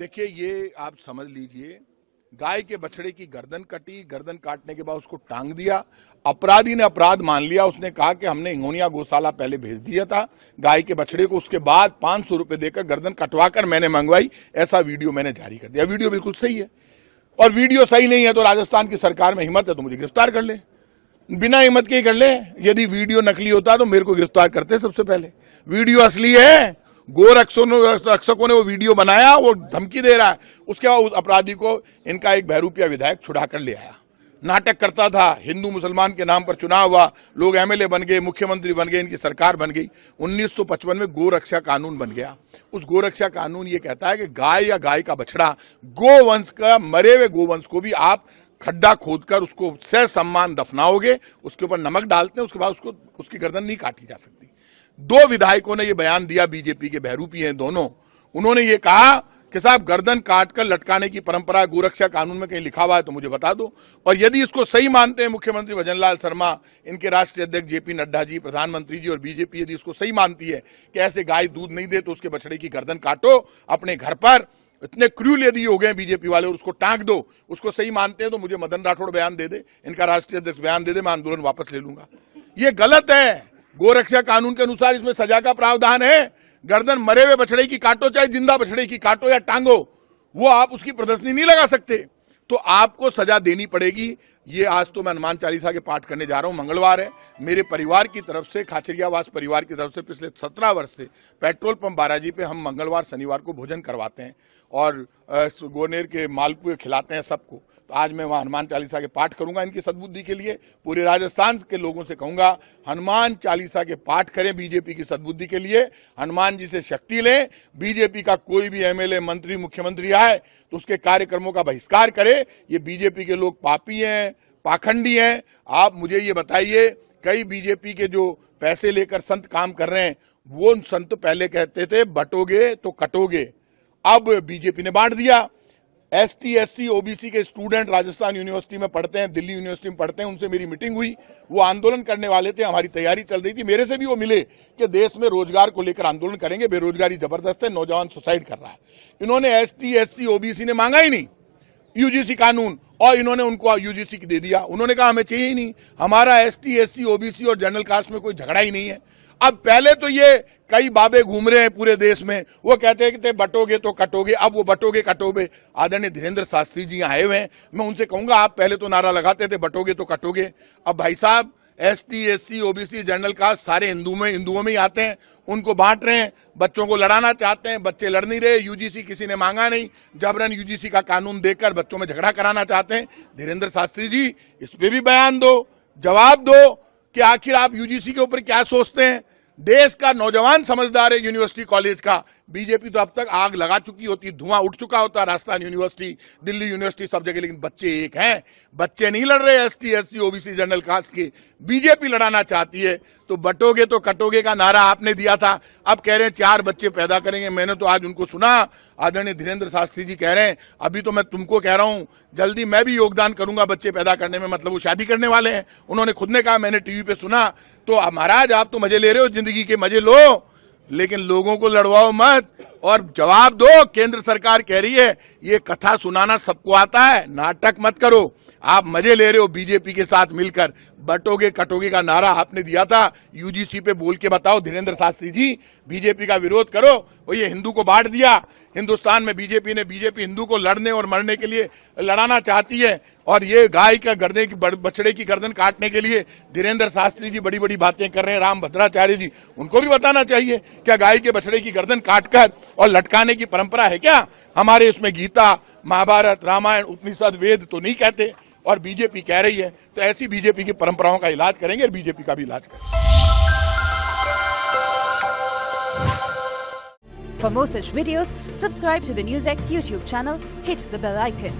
देखिए, ये आप समझ लीजिए, गाय के बछड़े की गर्दन कटी, गर्दन काटने के बाद उसको टांग दिया। अपराधी ने अपराध मान लिया, उसने कहा कि हमने हिंगोनिया गौशाला पहले भेज दिया था गाय के बछड़े को, उसके बाद 500 रुपए देकर गर्दन कटवाकर मैंने मंगवाई, ऐसा वीडियो मैंने जारी कर दिया। वीडियो बिल्कुल सही है, और वीडियो सही नहीं है तो राजस्थान की सरकार में हिम्मत है तो मुझे गिरफ्तार कर ले, बिना हिम्मत के ही कर ले। यदि वीडियो नकली होता तो मेरे को गिरफ्तार करते सबसे पहले। वीडियो असली है, गोरक्षकों ने वो वीडियो बनाया, वो धमकी दे रहा है। उसके बाद उस अपराधी को इनका एक बहरूपिया विधायक छुड़ा कर ले आया। नाटक करता था, हिंदू मुसलमान के नाम पर चुनाव हुआ, लोग एमएलए बन गए, मुख्यमंत्री बन गए, इनकी सरकार बन गई। 1955 में गोरक्षा कानून बन गया। उस गोरक्षा कानून ये कहता है कि गाय या गाय का बछड़ा, गोवंश का, मरे हुए गोवंश को भी आप खड्डा खोदकर उसको ससम्मान दफनाओगे, उसके ऊपर नमक डालते हैं, उसके बाद उसकी गर्दन नहीं काटी जा सकती। 2 विधायकों ने ये बयान दिया, बीजेपी के बहरूपी हैं दोनों। उन्होंने ये कहा कि साहब गर्दन काटकर लटकाने की परंपरा गोरक्षा कानून में कहीं लिखा हुआ है तो मुझे बता दो। और यदि इसको सही मानते हैं मुख्यमंत्री भजनलाल शर्मा, इनके राष्ट्रीय अध्यक्ष जेपी नड्डा जी, प्रधानमंत्री जी और बीजेपी यदि इसको सही मानती है कि ऐसे गाय दूध नहीं दे तो उसके बछड़े की गर्दन काटो अपने घर पर, इतने क्रूल यदि हो गए बीजेपी वाले, और उसको टांग दो, उसको सही मानते हैं तो मुझे मदन राठौड़ बयान दे दे, इनका राष्ट्रीय अध्यक्ष बयान दे दे, मैं आंदोलन वापस ले लूंगा। ये गलत है। गोरक्षा कानून के अनुसार इसमें सजा का प्रावधान है। गर्दन मरे हुए बछड़े की काटो, चाहे जिंदा बछड़े की काटो या टांगो, वो आप उसकी प्रदर्शनी नहीं लगा सकते, तो आपको सजा देनी पड़ेगी। ये आज तो मैं हनुमान चालीसा के पाठ करने जा रहा हूं, मंगलवार है। मेरे परिवार की तरफ से, खाचरियावास परिवार की तरफ से पिछले 17 वर्ष से पेट्रोल पंप बाराजी पे हम मंगलवार शनिवार को भोजन करवाते हैं और गोनेर के मालपुए खिलाते हैं सबको। तो आज मैं वहाँ हनुमान चालीसा के पाठ करूंगा इनकी सद्बुद्धि के लिए। पूरे राजस्थान के लोगों से कहूंगा, हनुमान चालीसा के पाठ करें बीजेपी की सद्बुद्धि के लिए, हनुमान जी से शक्ति लें। बीजेपी का कोई भी एमएलए, मंत्री, मुख्यमंत्री आए तो उसके कार्यक्रमों का बहिष्कार करे। ये बीजेपी के लोग पापी हैं, पाखंडी हैं। आप मुझे ये बताइए, कई बीजेपी के जो पैसे लेकर संत काम कर रहे हैं, वो संत पहले कहते थे बटोगे तो कटोगे, अब बीजेपी ने बांट दिया। एसटी, एससी, ओबीसी के स्टूडेंट राजस्थान यूनिवर्सिटी में पढ़ते हैं, दिल्ली यूनिवर्सिटी में पढ़ते हैं, उनसे मेरी मीटिंग हुई। वो आंदोलन करने वाले थे, हमारी तैयारी चल रही थी। मेरे से भी वो मिले कि देश में रोजगार को लेकर आंदोलन करेंगे, बेरोजगारी जबरदस्त है, नौजवान सुसाइड कर रहा है। इन्होंने एसटी, एससी, ओबीसी ने मांगा ही नहीं यूजीसी कानून, और इन्होंने उनको यूजीसी दे दिया। उन्होंने कहा हमें चाहिए ही नहीं, हमारा एसटी, एससी, ओबीसी और जनरल कास्ट में कोई झगड़ा ही नहीं है। अब पहले तो ये कई बाबे घूम रहे हैं पूरे देश में, वो कहते हैं कि बटोगे तो कटोगे, अब वो बटोगे कटोगे। आदरणीय धीरेन्द्र शास्त्री जी आए हुए हैं, मैं उनसे कहूंगा आप पहले तो नारा लगाते थे बटोगे तो कटोगे, अब भाई साहब ST, SC, OBC, general caste सारे हिंदुओं में ही आते हैं, उनको बांट रहे हैं। बच्चों को लड़ाना चाहते हैं, बच्चे लड़ नहीं रहे। यूजीसी किसी ने मांगा नहीं, जबरन यूजीसी का कानून देकर बच्चों में झगड़ा कराना चाहते हैं। धीरेन्द्र शास्त्री जी, इस पे भी बयान दो, जवाब दो कि आखिर आप यूजीसी के ऊपर क्या सोचते हैं। देश का नौजवान समझदार है यूनिवर्सिटी कॉलेज का, बीजेपी तो अब तक आग लगा चुकी होती, धुआं उठ चुका होता, राजस्थान यूनिवर्सिटी, दिल्ली यूनिवर्सिटी, सब जगह। लेकिन बच्चे एक हैं, बच्चे नहीं लड़ रहे ST, SC, OBC, general caste के, बीजेपी लड़ाना चाहती है। तो बटोगे तो कटोगे का नारा आपने दिया था, अब कह रहे हैं 4 बच्चे पैदा करेंगे। मैंने तो आज उनको सुना, आदरणीय धीरेन्द्र शास्त्री जी कह रहे हैं अभी तो मैं तुमको कह रहा हूं जल्दी मैं भी योगदान करूंगा बच्चे पैदा करने में, मतलब वो शादी करने वाले हैं। उन्होंने खुद ने कहा, मैंने टीवी पे सुना। तो महाराज आप तो मजे ले रहे हो, जिंदगी के मजे लो, लेकिन लोगों को लड़वाओ मत और जवाब दो। केंद्र सरकार कह रही है ये कथा सुनाना सबको आता है, नाटक मत करो। आप मजे ले रहे हो बीजेपी के साथ मिलकर। बटोगे कटोगे का नारा आपने दिया था, यूजीसी पे बोल के बताओ धीरेन्द्र शास्त्री जी, बीजेपी का विरोध करो। वो ये हिंदू को बांट दिया हिंदुस्तान में बीजेपी हिंदू को लड़ने और मरने के लिए लड़ाना चाहती है, और ये गाय का गर्दन की बछड़े की गर्दन काटने के लिए धीरेन्द्र शास्त्री जी बड़ी बड़ी बातें कर रहे हैं। राम भद्राचार्य जी, उनको भी बताना चाहिए क्या गाय के बछड़े की गर्दन काटकर और लटकाने की परंपरा है क्या? हमारे इसमें गीता, महाभारत, रामायण, उपनिषद, वेद तो नहीं कहते, और बीजेपी कह रही है। तो ऐसी बीजेपी की परंपराओं का इलाज करेंगे और बीजेपी का भी इलाज करेंगे। For more such videos, subscribe to the NewsX YouTube channel, hit the bell icon.